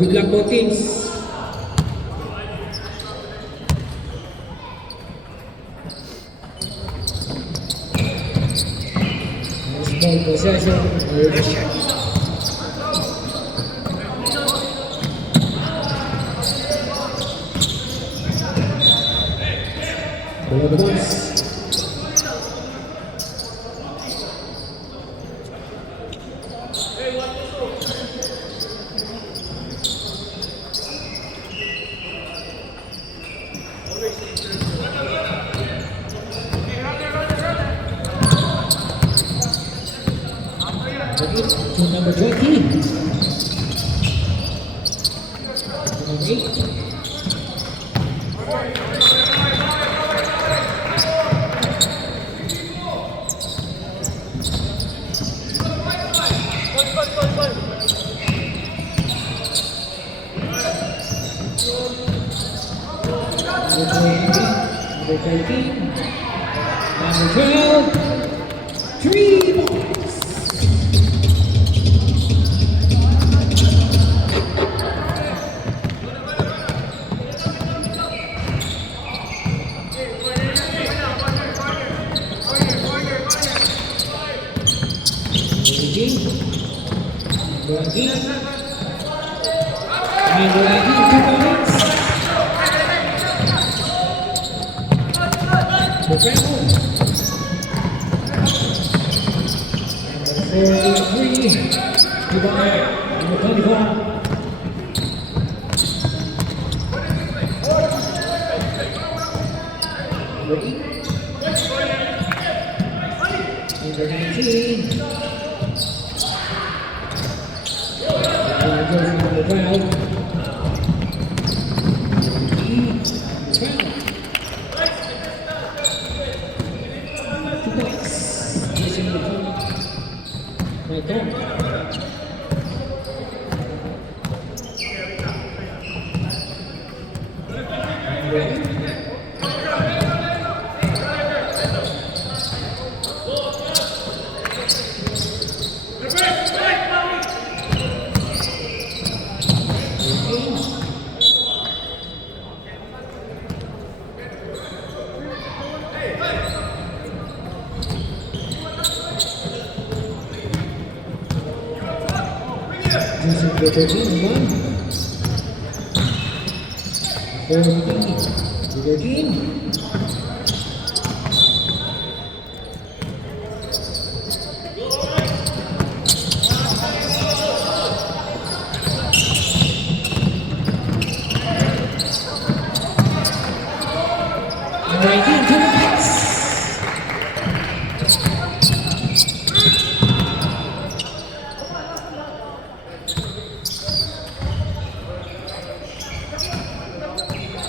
Good luck both teams. Ball possession. Ball the boss. To number 20. Number 8. Number 13. Number 12. 3 balls. Number 13, 1. 13.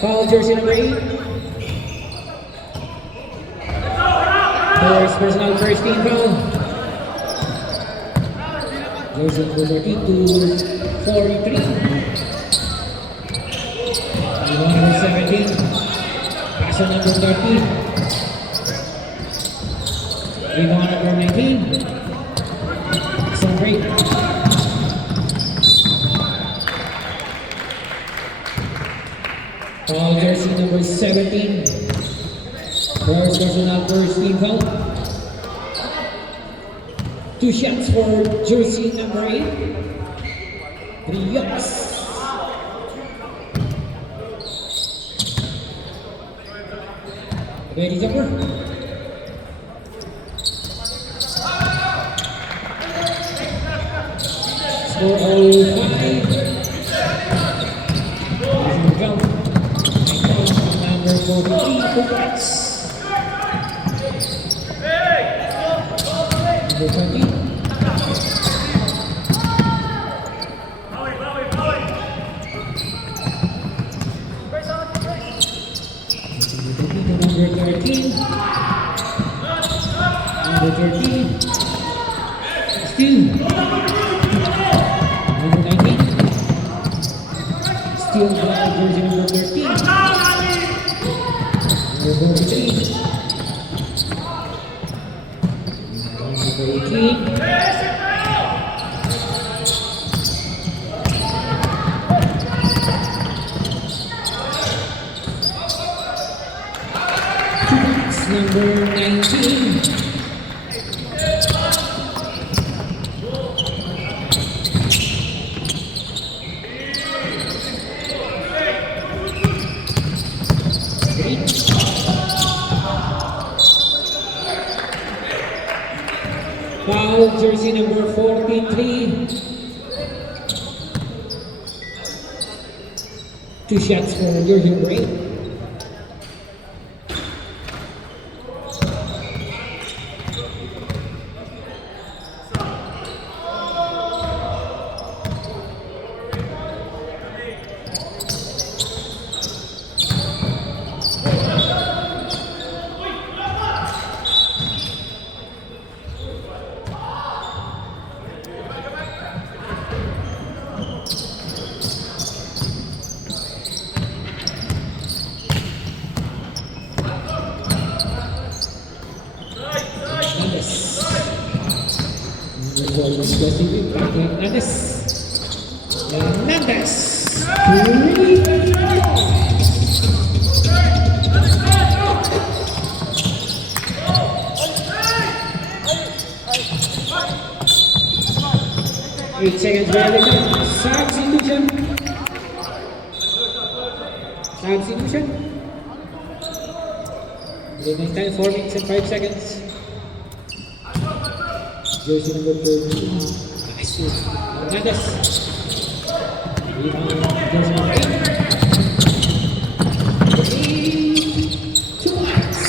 Foul jersey number 8. Force personal first team foul. Jersey number 13 to 43. Number 17. Pass on number 13. Rebound number 19. Pass on break. Foul jersey number 17. First personal first team foul. 2 shots for jersey number 8. 3 yucks. Ready, jumper? Score 05. Number 43, congrats. Number 20. Number 13. Number 13. Still. Number 19. Still jersey number 13. Number 43. Number 18. number 19. Foul, jersey number 43. 2 shots for Georgia number 8. Hernandez. 3 8 seconds remaining. Substitution. Remaining time 4 minutes and 5 seconds. Jersey number 13. Nice shoot. Hernandez. Rebound. Jersey number 8. 2 points.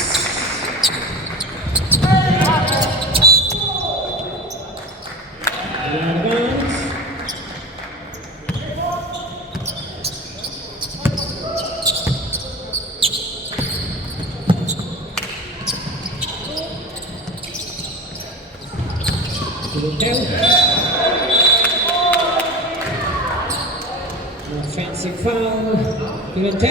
Offensive foul. Even 10.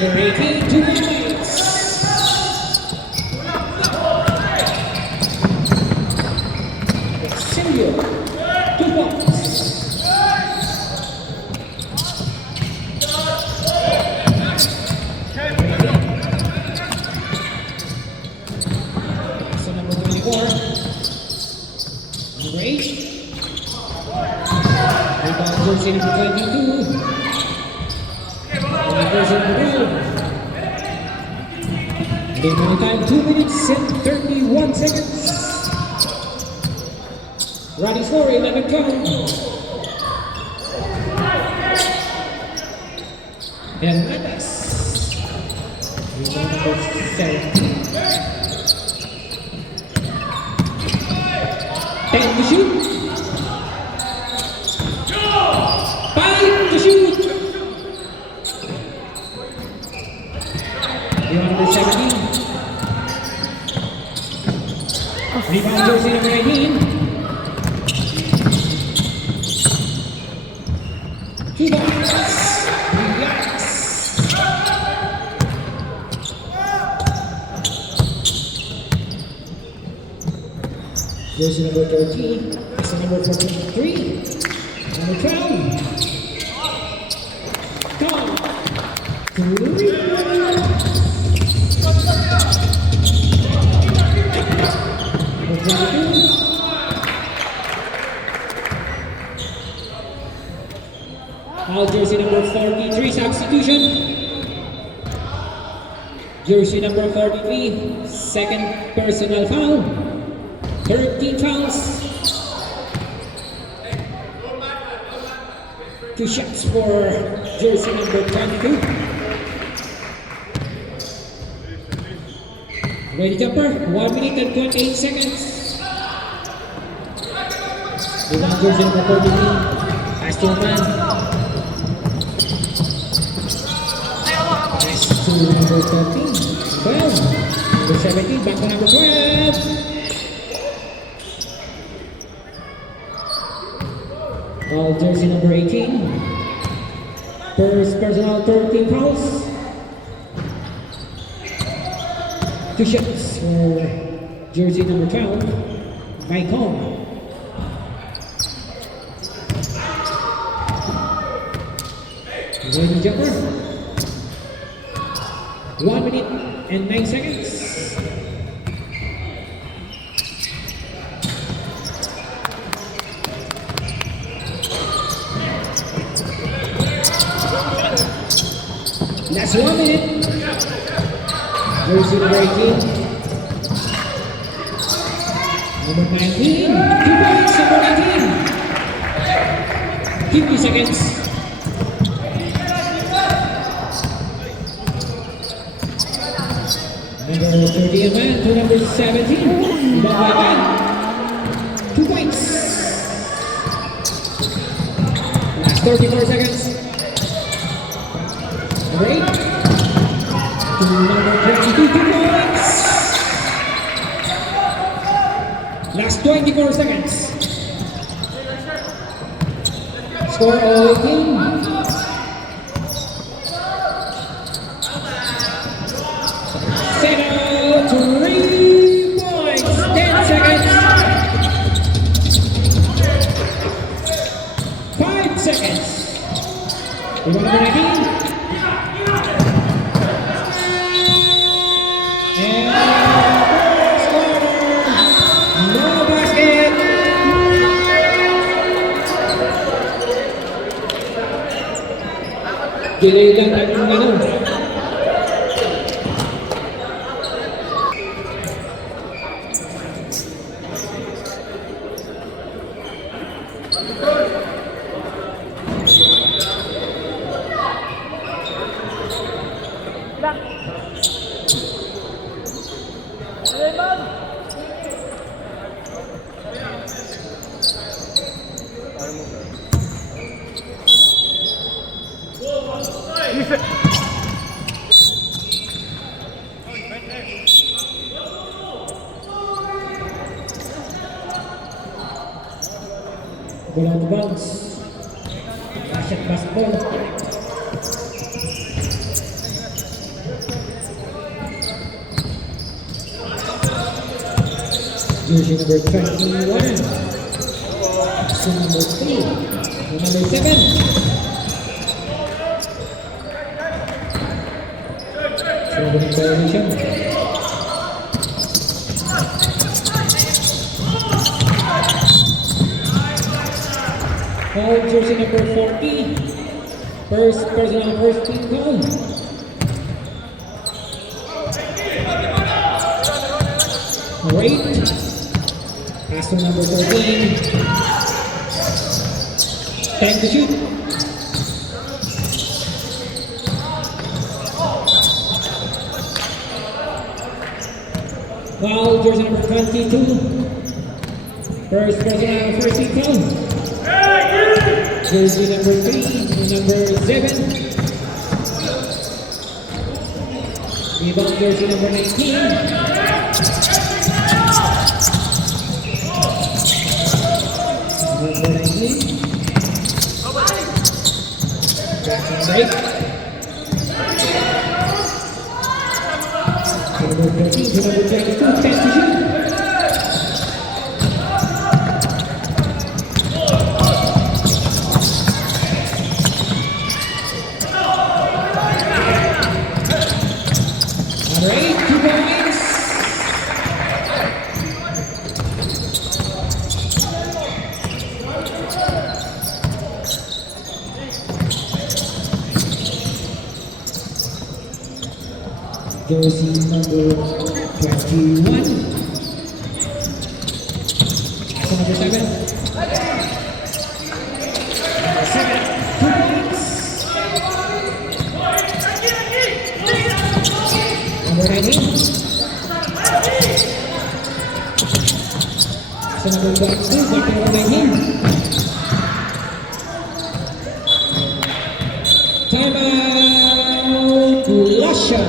Number 18, 2 points. Silvio, 2 points. So number 24, number 8. Rebound jersey number 22. Remaining time 2 minutes and 31 seconds. Running score 11 count. Hernandez. Rebound number 17. 10 to shoot. 5 to shoot. Number 17. Rebound jersey number 19. 2 points. Yes. Jersey number 13. That's number 43. Number 12. Come. 3. Foul jersey number 43, substitution. Jersey number 43, second personal foul. 13 fouls. 2 shots for jersey number 22. Ready jumper, 1 minute and 28 seconds. Rebound jersey number 43, pass to a man. To number 13, 12, number 17, back to number 12. All jersey number 18. First personal 13 fouls. 2 shots for jersey number 12, Michael. Ready jumper. 1 minute and 9 seconds. Last 1 minute. Jersey number 18. Number 19. 2 points, number 19. 50 seconds. Number 30 a man to number 17. Ibang man. 2 points. Last 34 seconds. Number 8. To number 22, 2 points. Last 24 seconds. Score all game. Settle 3 points. 10 seconds. 5 seconds. Number 19. Delay lang ang ano. Goal out of bounds. Shot basketball. Jersey number 21. So number 3. Number 7. So winning violation. Foul jersey number 40. First personal first team foul. Great. Pass to number 13. Time to shoot. Foul jersey number 22. First personal first team foul. Jersey number 3 to number 7. Rebound jersey number 19. Number 19. Jackson break. Number 13 to number 22. 10 to shoot. Jersey number 21. So number 7. Number 7. 2 points. Number 19. So number 22. Back to number 19. Timeout. Lusher.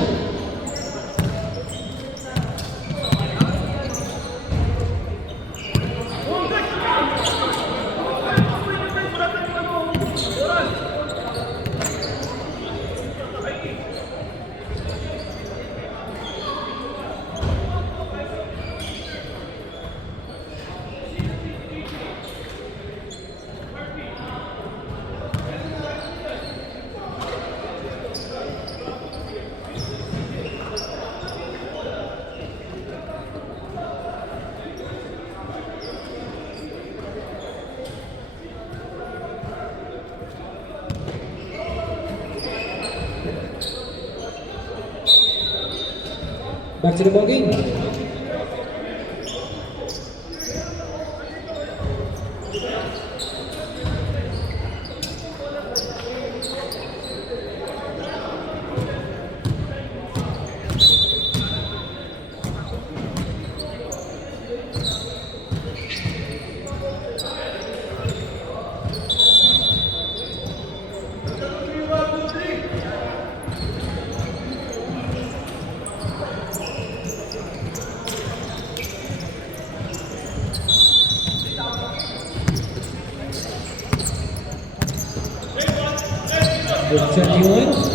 Back to the ball game. With 21.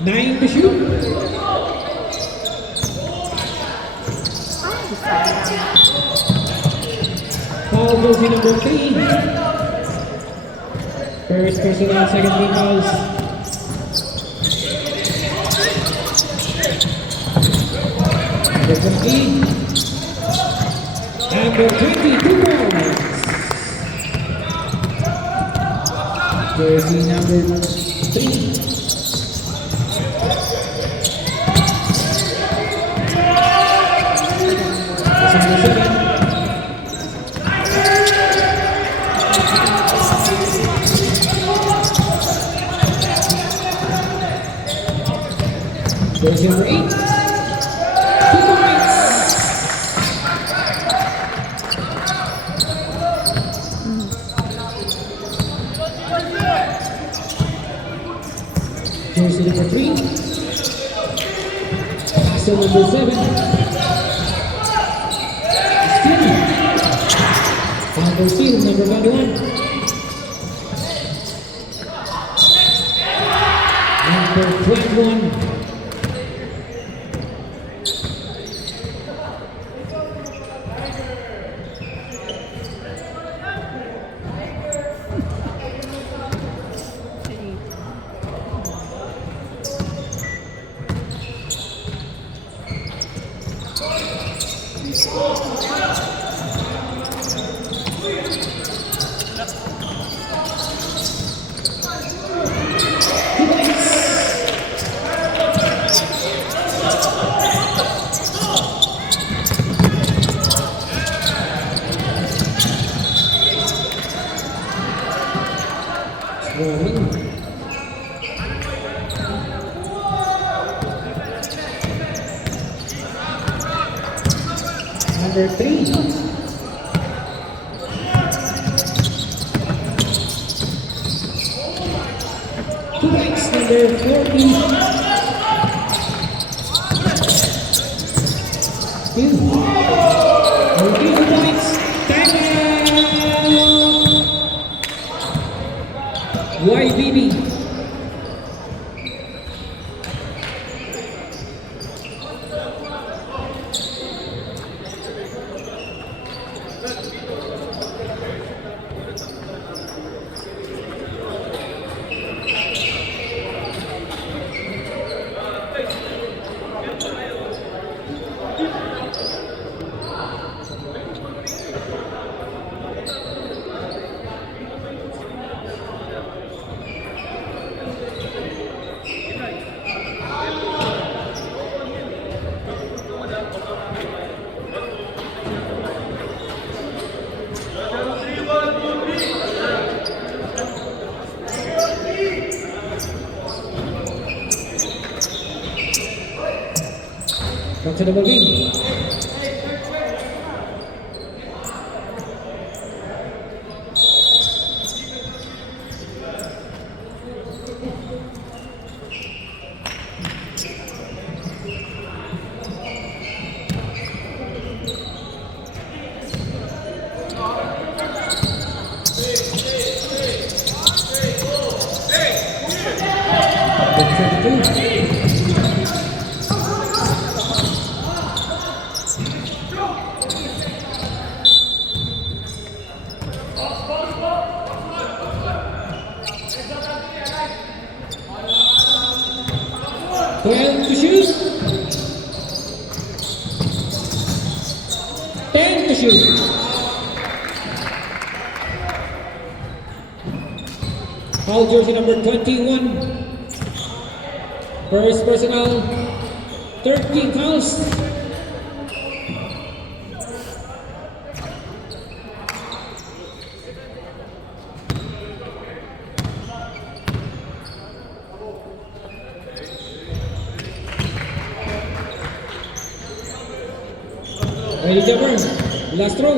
Nine to shoot. Foul goes in number 3. First personal, second team fouls. Number 15. Number 20, 2 points. Jersey number 3. Jersey number 8. 2 points. Jersey number 3. Axel number 7. Foul steal number 21. Number 21. Number 3. 2 points, number 40. 2 points. YBB. Back to the ball game. 12 to shoot. 10 to shoot. Foul jersey number 21. First personal, 13 fouls. Ready to burn. Last throw.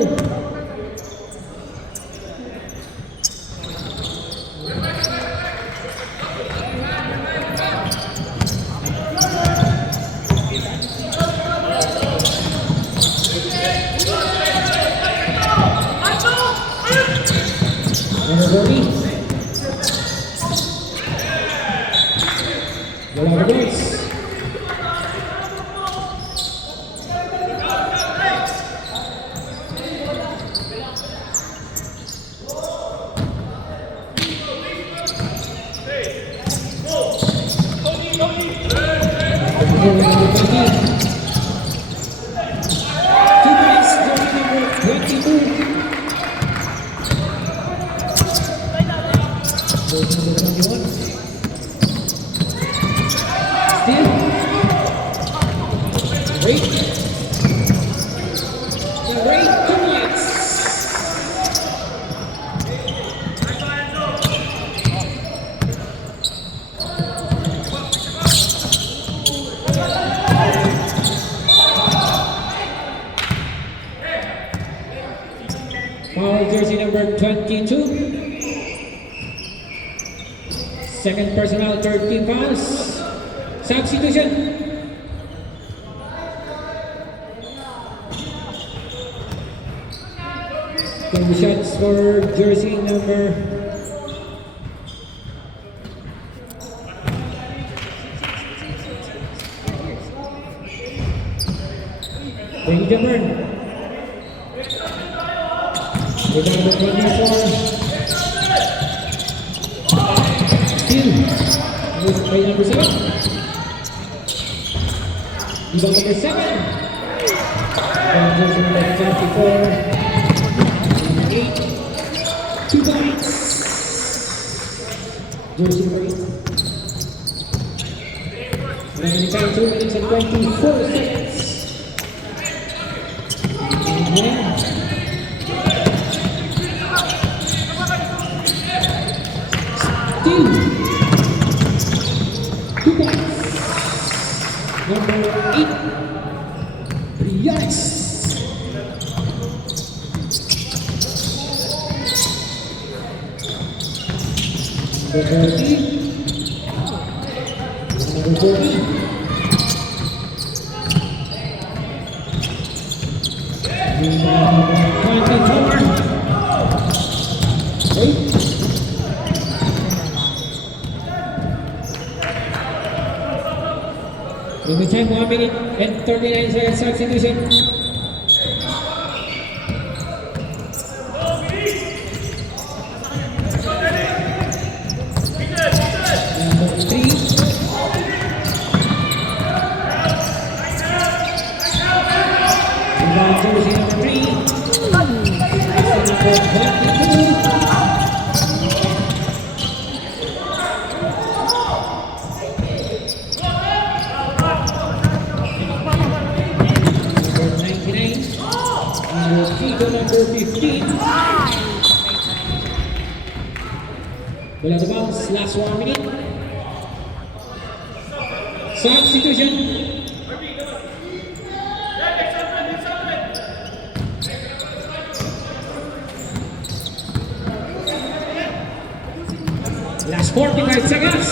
Number 40. Wala ka boys. Foul jersey number 22. Second personal, 13 fouls. Substitution. Two shots for jersey number 24. With number 24. Still. With by number 7. Rebound number 7. And jersey number 24. And 8. 2 points. Jersey number 8. Remaining time 2 minutes and 24 seconds. And then Two points. Number 8. Yes. Number 30. Number 40. Number 24. 8. In the time 1 minute and 39 seconds substitution. Number 3. Rebound jersey number 3. Number 22. Number 15. Bola to bounce. Last 1 minute. Substitution. Last 45 seconds.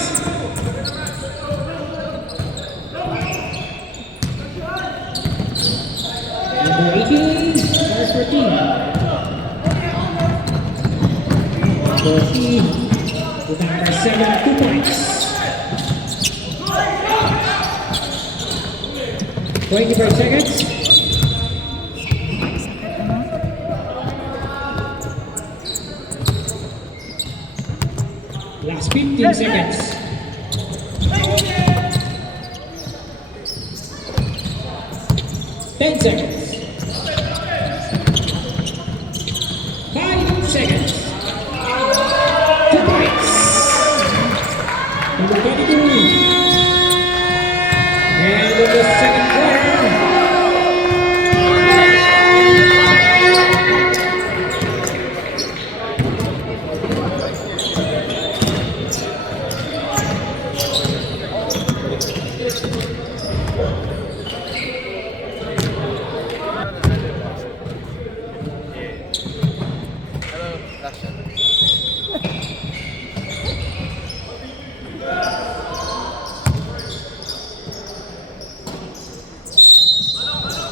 Number 18. Stars 14. 40. With number 7, 2 points. 25 seconds. Last 15 seconds. 10 seconds. 5 seconds. 2 points. Number 22. And in the second quarter.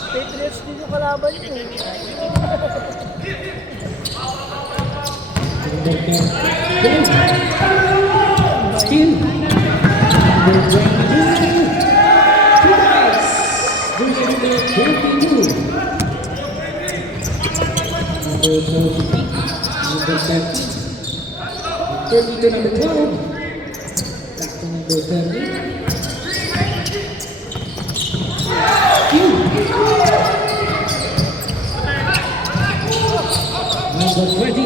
Patriots din yung kalaban niyo. Still. Number 22. Twice. Jersey number 22. Number 40. Number 30. 32 number 12. Back to number 30. Number 20.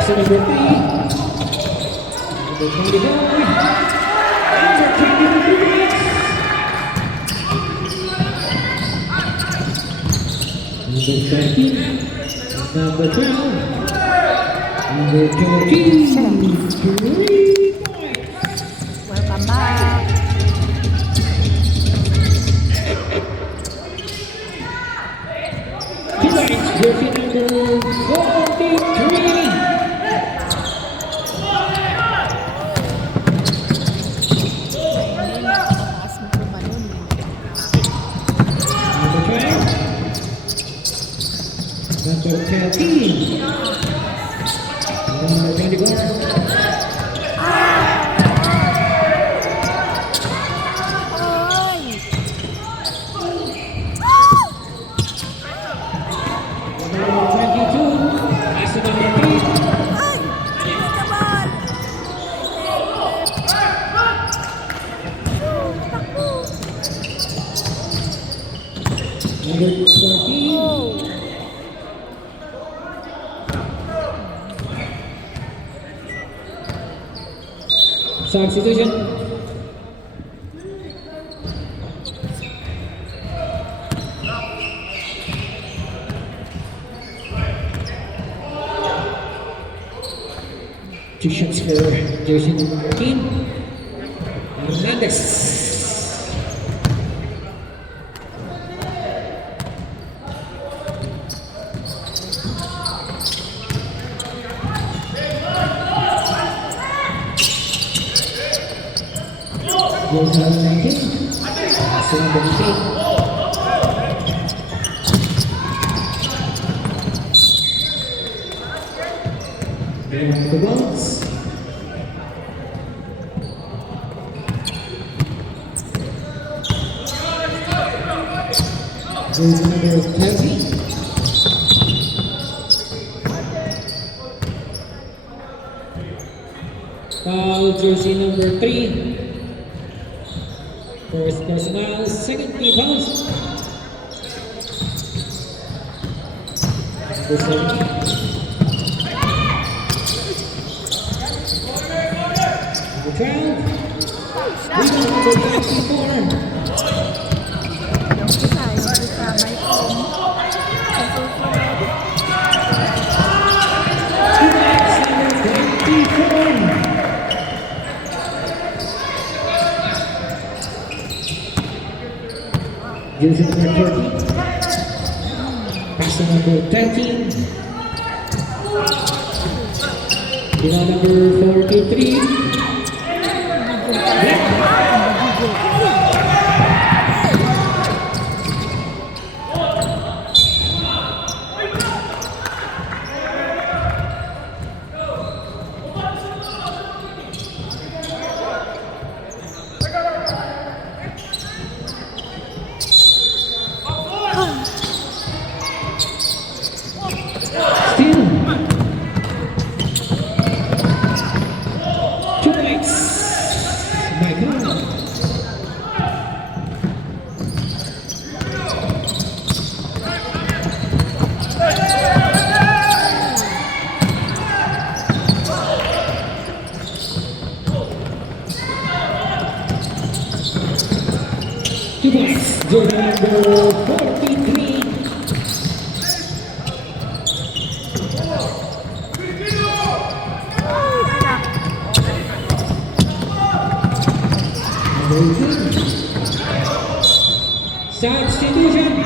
So number 3. Number 24. Number 22. Number 13. Number 12. Number 13. 3 points. Welcome back. Tonight's jersey number 43. Taas mo po ba nun? Number 12. Number 13. Number 24. Ay! Number 22. As the number 3. Ay! Bilis naman! Takbo! Number 14. Oh! Substitution. Two shots for jersey number 13. Hernandez. Jersey number 19. So number 18. And the balls. Jersey number 20. Foul jersey number 3. First personal, second team fouls. Number 17. Number 12. Rebound number 24. Yung isa may pom. Sa susunod. Tonight's number 24. Jersey number 30. Pass to number 13. Rebound number 43. jersey number 43. Substitution.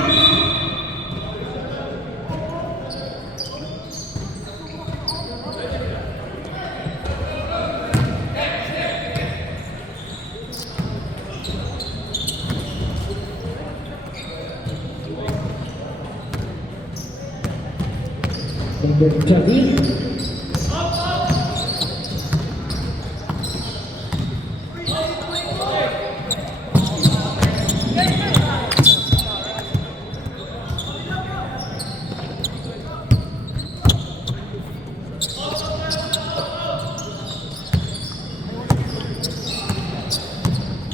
Number 13.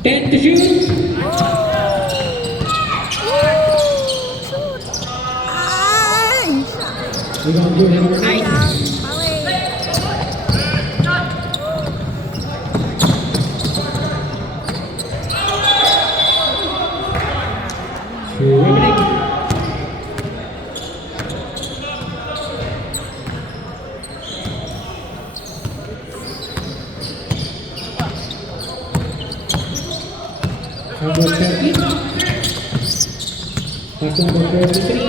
Ten to shoot. Ay! Rebound to number 9. Sayang. Bawi. Dribbling. Number 13. Pass number 43.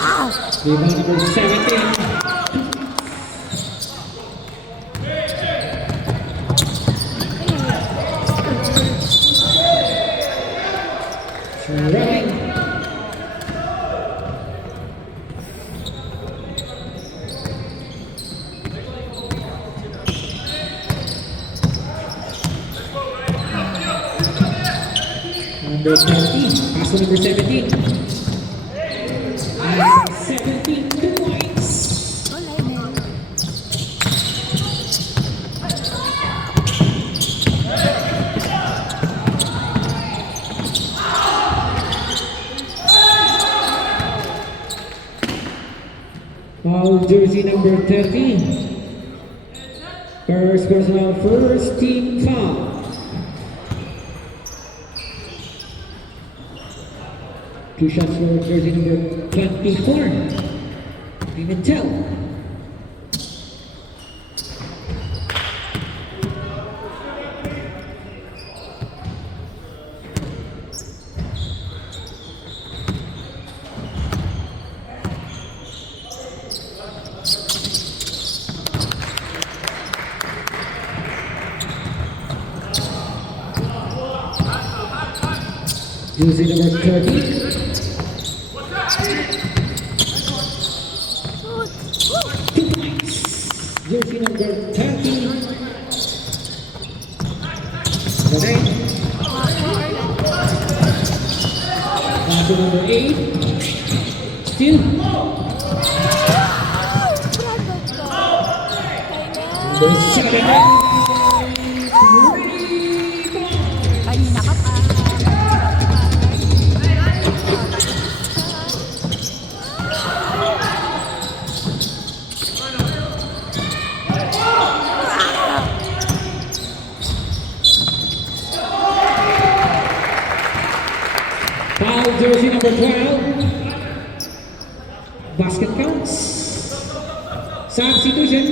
Ah! Rebound number 17. Dribbling. Number 13. Pass to number 17. Number 17, 2 points. Wala na. Foul jersey number 13. First personal, first team foul. Two shots for jersey number 24. Pimentel. Jersey number 30. Jersey number 30. The 9. Pass to number 8. Still. Number 7. Kanina ka pa. Foul jersey number 12. Basket counts. Substitution.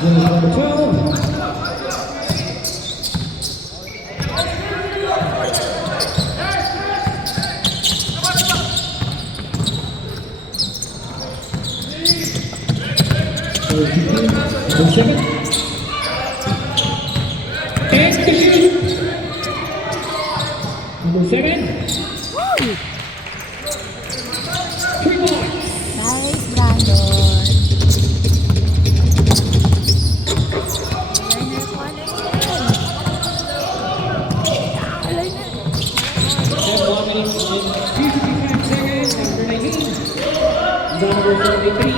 Jersey number 12. Number 7. And to shoot. Number 7. Woo! 3 points. Nice, Brandon. Alay na. 1 minute and 55 seconds. by 3.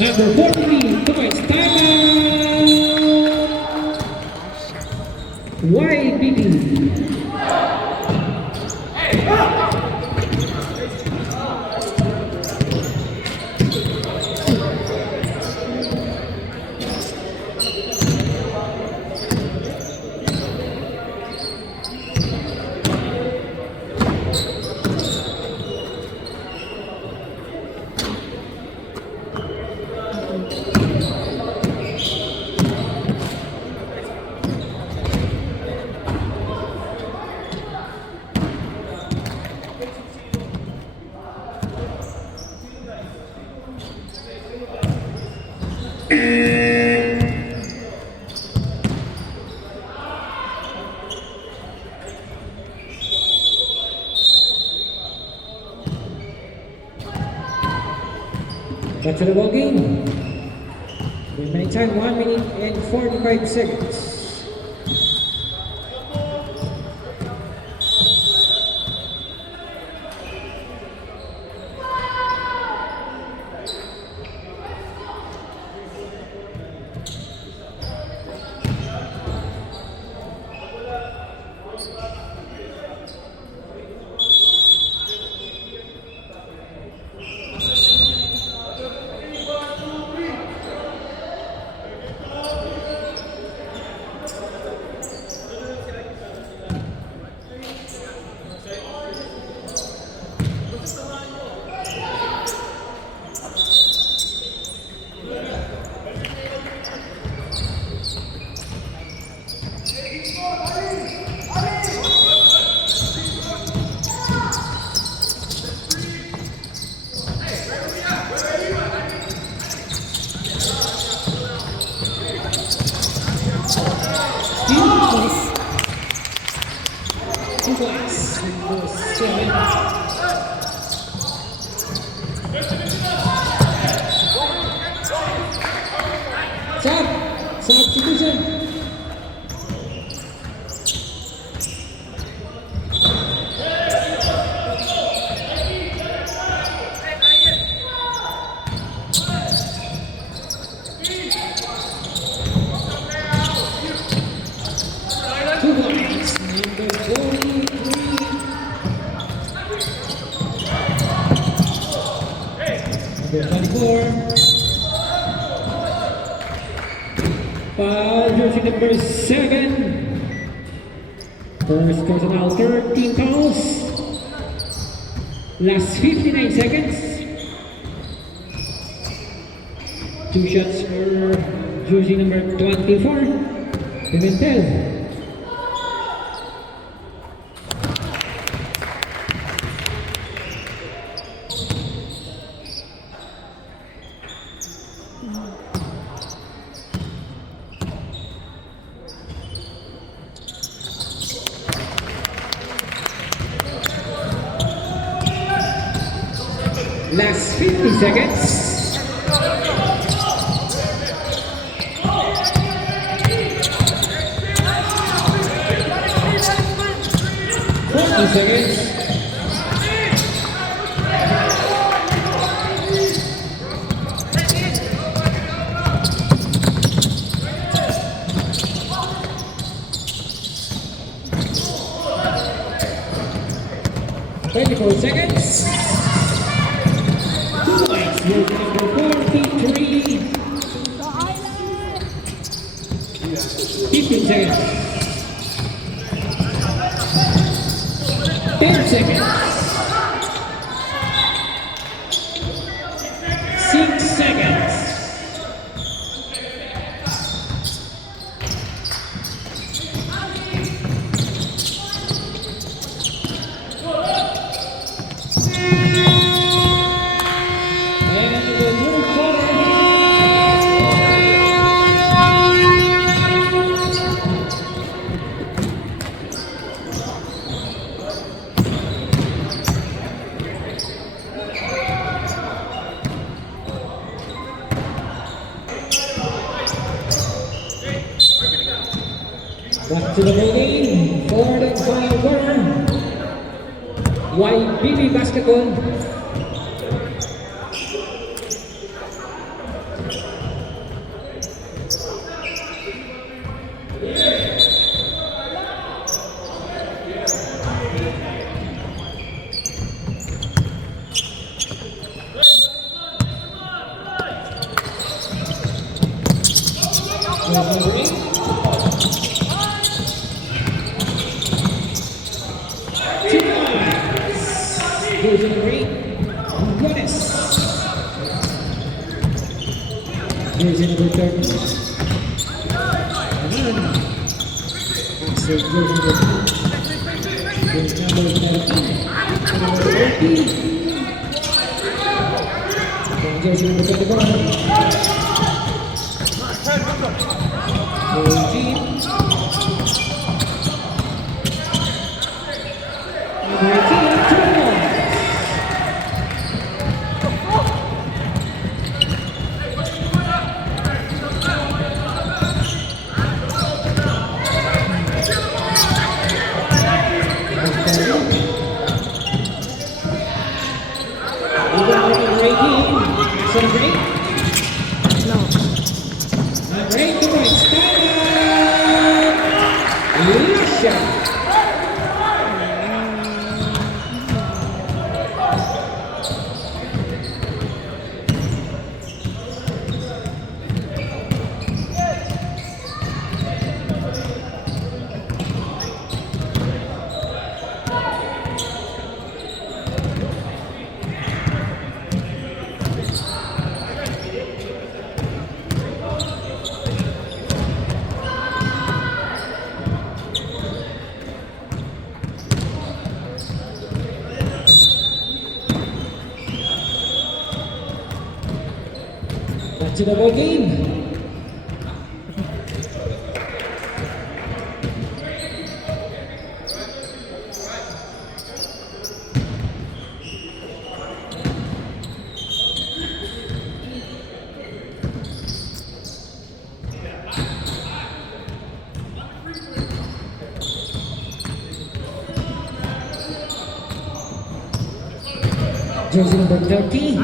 Number 43, Toys, timeout! YBB. Back to the ball game. Remaining time 1 minute and 45 seconds. Class number 7. Substitution. Two points, number 43. Number 24. Foul, jersey number 7. First personal, 13 fouls. Last 59 seconds. 2 shots for jersey number 24. Pimentel. Last 50 seconds. 40 seconds. Twenty-four seconds. Here's number 43. 15 seconds. 10 seconds. 6 seconds. Back to the building for the final quarter. YBB Basketball. Jersey number 8, Juarez. Jersey number 30. Aman. So jersey number 2. Jersey number 13. Number 18. And jersey number 21. 14. Number 18, 21. No. Break the point. Stand up. Lisha. Back to the ball game. Jersey number 30.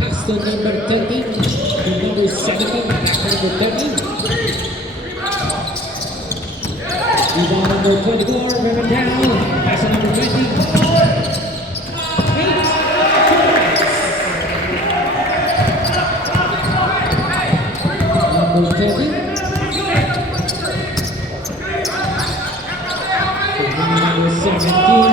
Pass to number 13. To number 17. Back to number 13. Rebound number 24. Remember down. Pass to number 20. 8. Number 30. To number 17.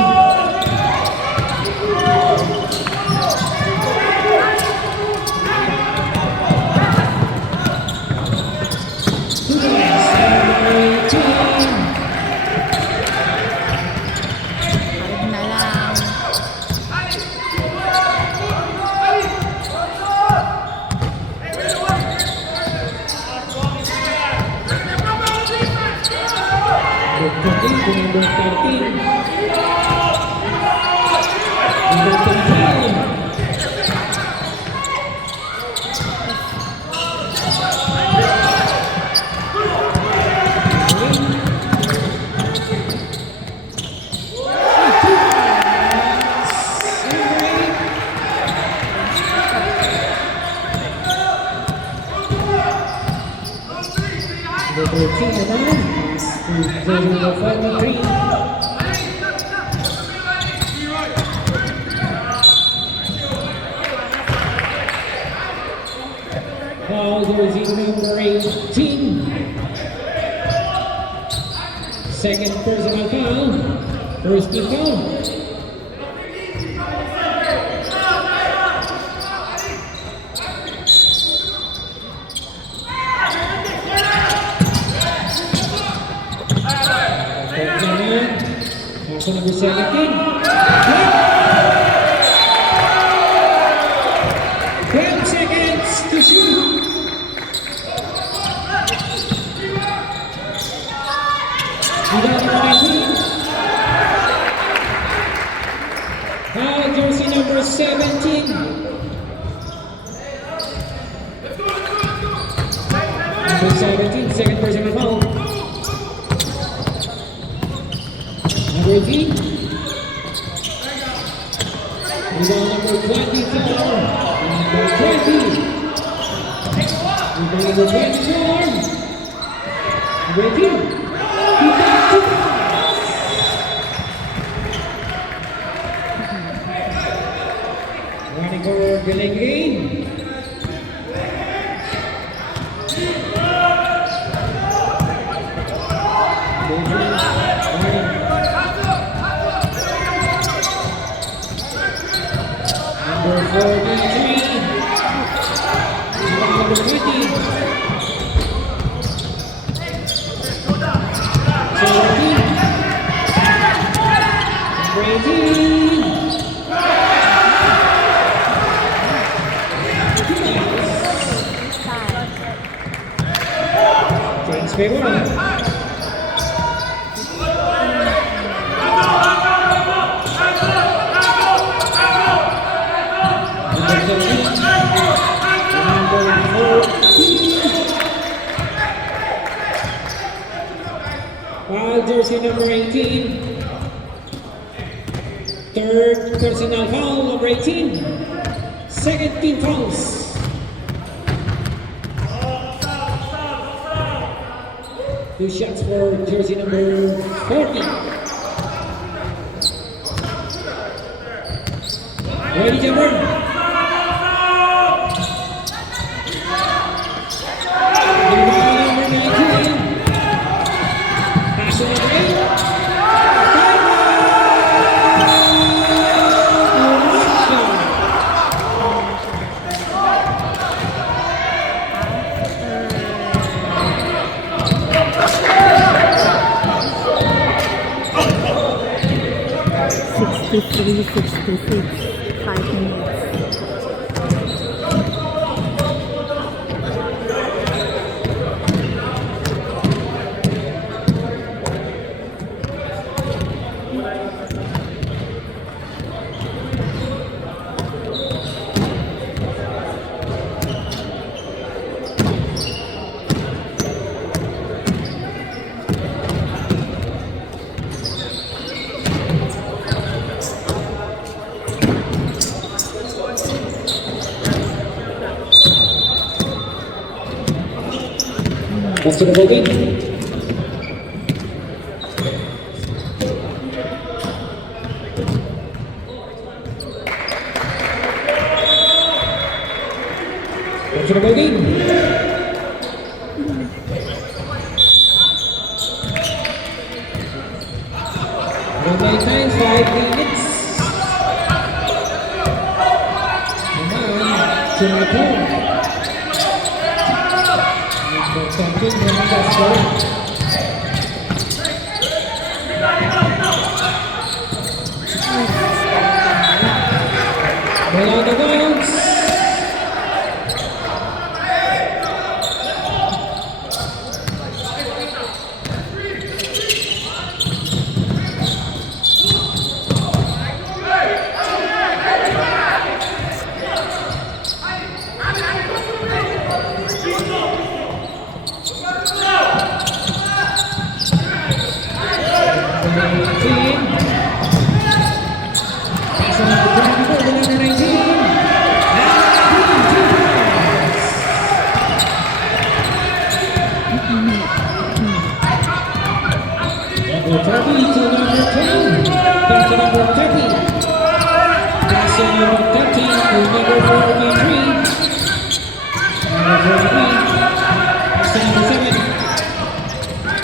Parang na lang. Number 13. Number 13. Number 13 naman. Jersey number 43. Foul jersey number 18. Second personal foul. First team foul. Pasok number 17. 12 seconds to shoot. Rebound number 19. Foul jersey number 17. Number 17, second personal foul. Number 18. Rebound number 24. Number 20. Rebound number 24. Number 18. He got 2 points. Running forward, delay game. Number 43. Number 20. 17. Number 18. James Favor. Foul jersey number 18. Third personal foul number 18. Second team fouls. Two shots for jersey number 40. Ready to burn. Sixty-three, 66, 5 minutes. Back to the bogey. Back to the bogey. Running time 5 minutes. Come on, to my home. Something running that score. Ball on the bounce. Number 30 to number 10. Back to number 30. Passing number 13 to number 43. Number 43. Passing number 7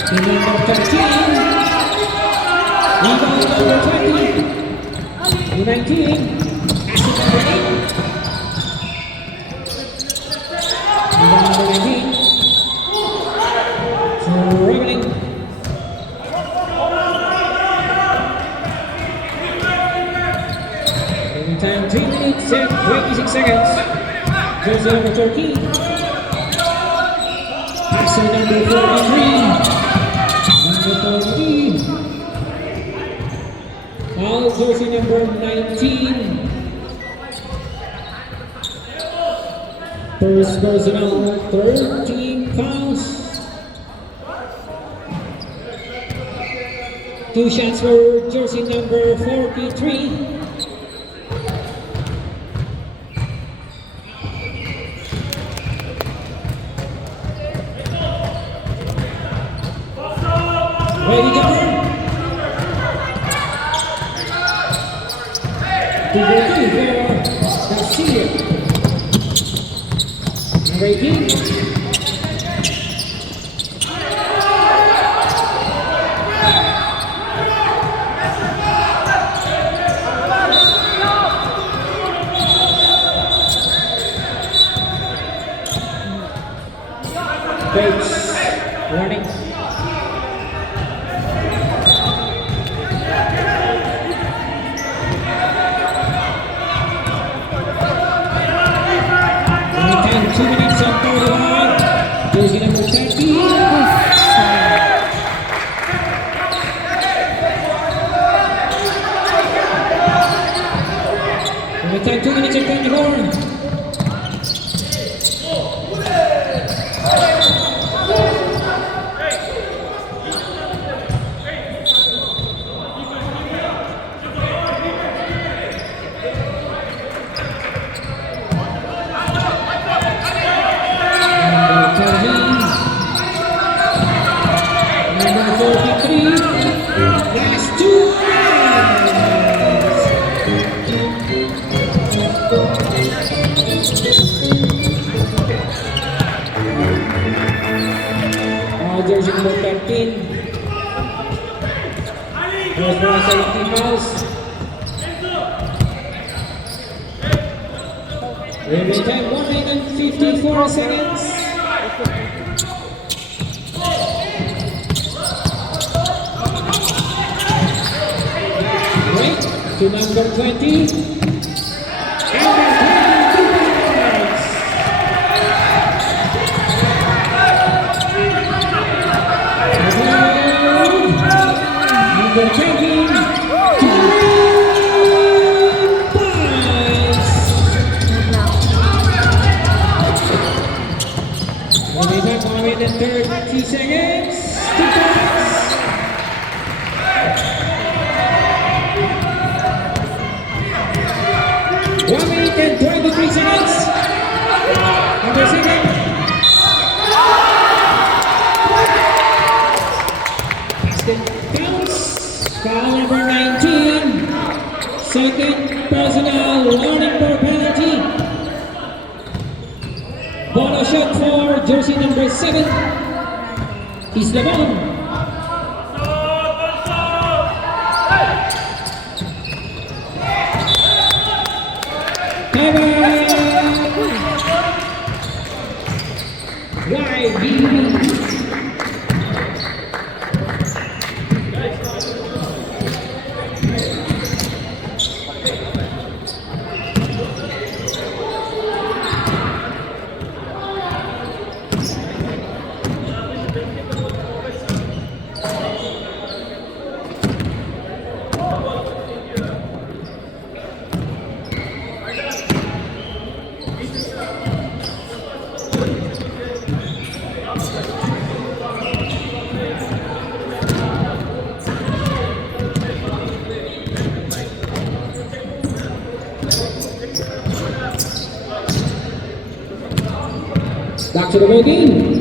to number 13. Rebound number 20 to 19. Passing number 8. Rebound number 19. For Reveling. Time 3 minutes and 26 seconds. Jersey number 13. Passing number 43. Number 14. Foul jersey number 19. First personal 13 fouls. 2 shots for jersey number 43. Ready, jumper. Number 2 for Garcia. Number 18. Coach, warning. Time 2 minutes on 31. Jersey number 30. Time 2 minutes and 24. Number 43, last 2 jersey number 13. There's no 70 fouls. Remaining time 1 minute and 54 seconds. To number 20. Number 20. 2 points. Remaining 1 minute and 30 seconds. 2 points. One minute and 23 seconds. Number 7. Basket bounce. Foul number 19. Second personal warning for penalty. Ball shot for jersey number 7. Islabon. Back to the ball game.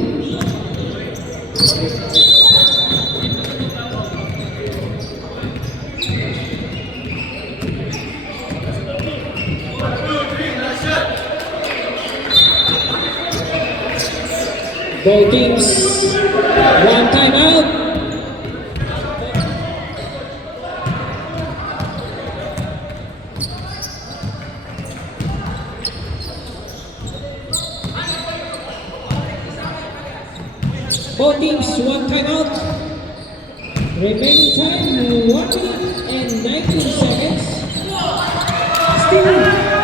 Both teams, one timeout. Both teams, one timeout. Remaining time, 1 minute and 19 seconds. Still.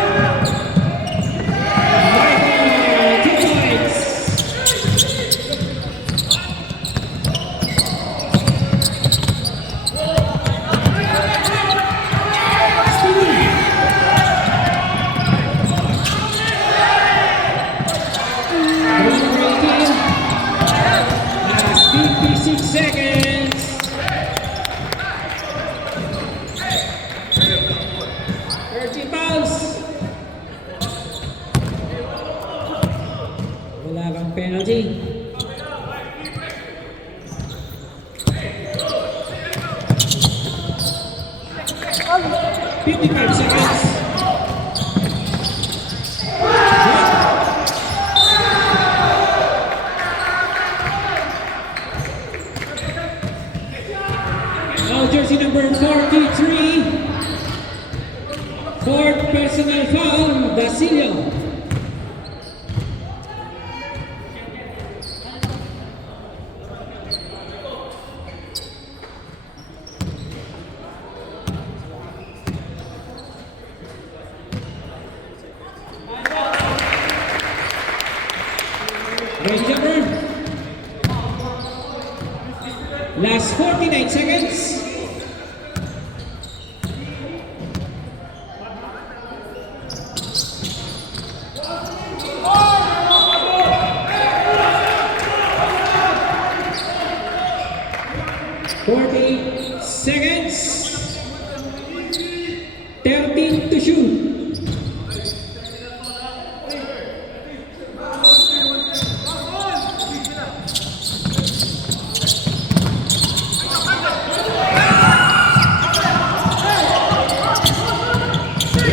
Wala kang penalty. 5 seconds. Now jersey number 43. Fourth personal foul, Basilio. Range jumper. Last 49 seconds. Seconds. 13 to shoot.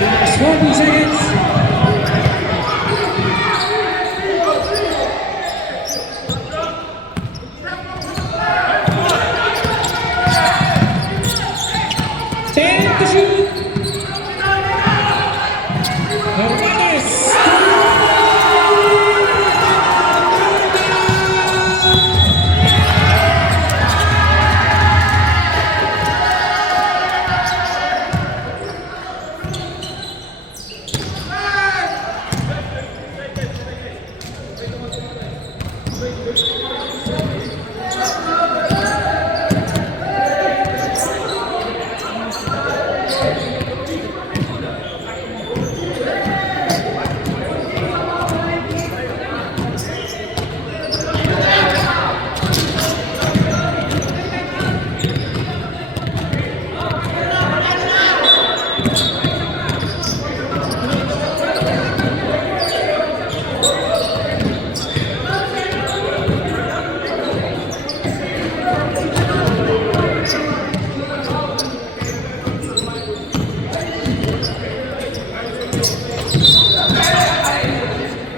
Last 40 seconds. To shoot. Hernandez.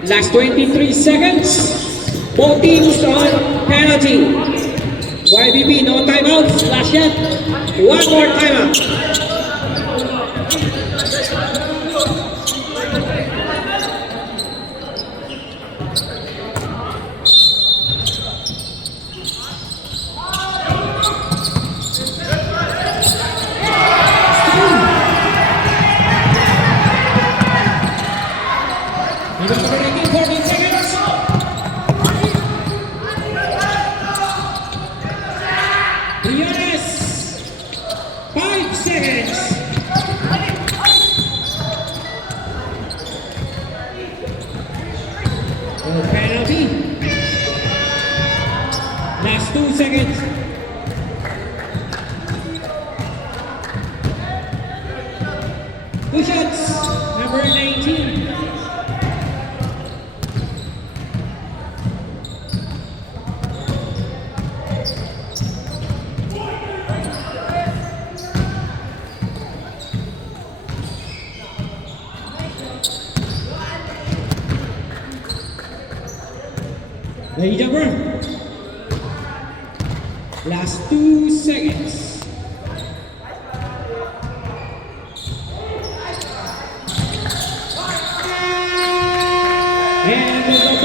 Last 23 seconds. Both teams on penalty. YBB, no timeouts. Last shot. One more timeout. Yes! 5 seconds! Oh, penalty. Last 2 seconds. Two shots. Number 19. Lady jumper. Last 2 seconds. And